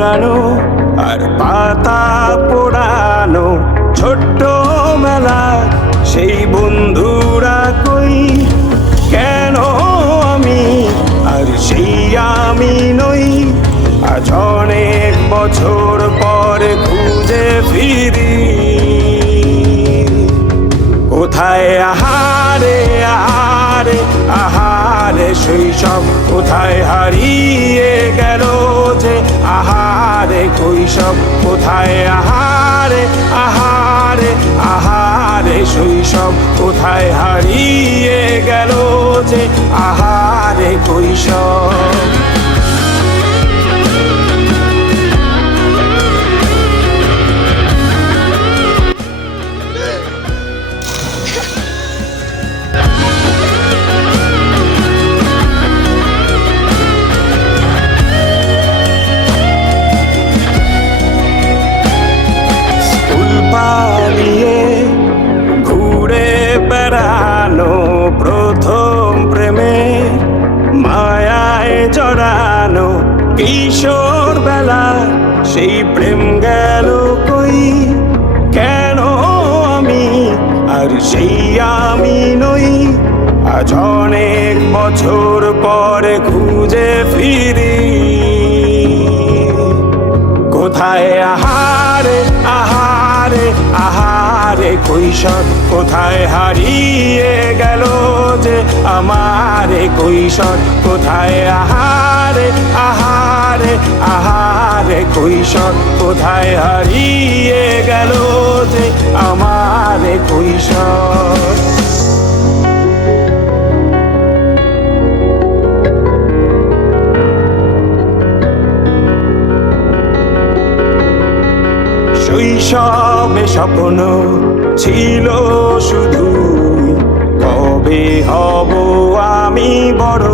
পোড়ানো আর পাতা পোড়ানো ছোট্ট মেলা সেই বন্ধুরা কই কেন আমি আর সেই আমি নই আজ অনেক বছর পরে খুঁজে ফিরি কোথায় আহারে আহারে আহারে শৈশব কোথায় হারিয়ে গেল যে আহারে কৈশব কোথায় আহারে আহারে আহারে শৈশব কোথায় হারিয়ে গেল যে আহারে কৈশব পালিয়ে ঘুরে বেড়ানো প্রথম প্রেমে মায়ায় জড়ানো কিশোর বেলা সেই প্রেম গেল কই কেন আমি আর সেই আমি নই আজ অনেক বছর পরে খুঁজে ফিরি কোথায় আহারে আহারে আহারে কৈশোর কোথায় হারিয়ে গেল যে আমারে কৈশোর কোথায় আহারে আহারে আহারে কৈশোর কোথায় হারিয়ে গেল যে আমারে কৈশোর শৈশবে স্বপ্ন ছিল শুধু কবে হব আমি বড়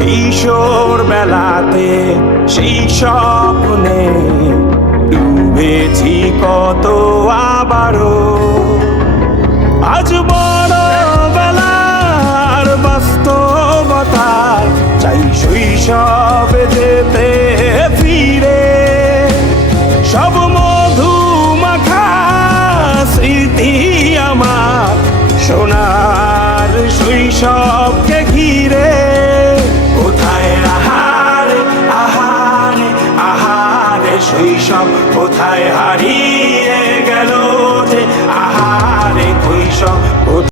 কিশোর বেলাতে সেই স্বপ্নে ডুবেছি কত আবারও আজ বড় বেলার বাস্তবতায় চাই শৈশবে যেতে ফিরে সব মধু মাখা স্মৃতি আমার সোনার শৈশবকে ঘিরে কোথায় আহারে আহারে আহারে শৈশব কোথায় হারিয়ে গেল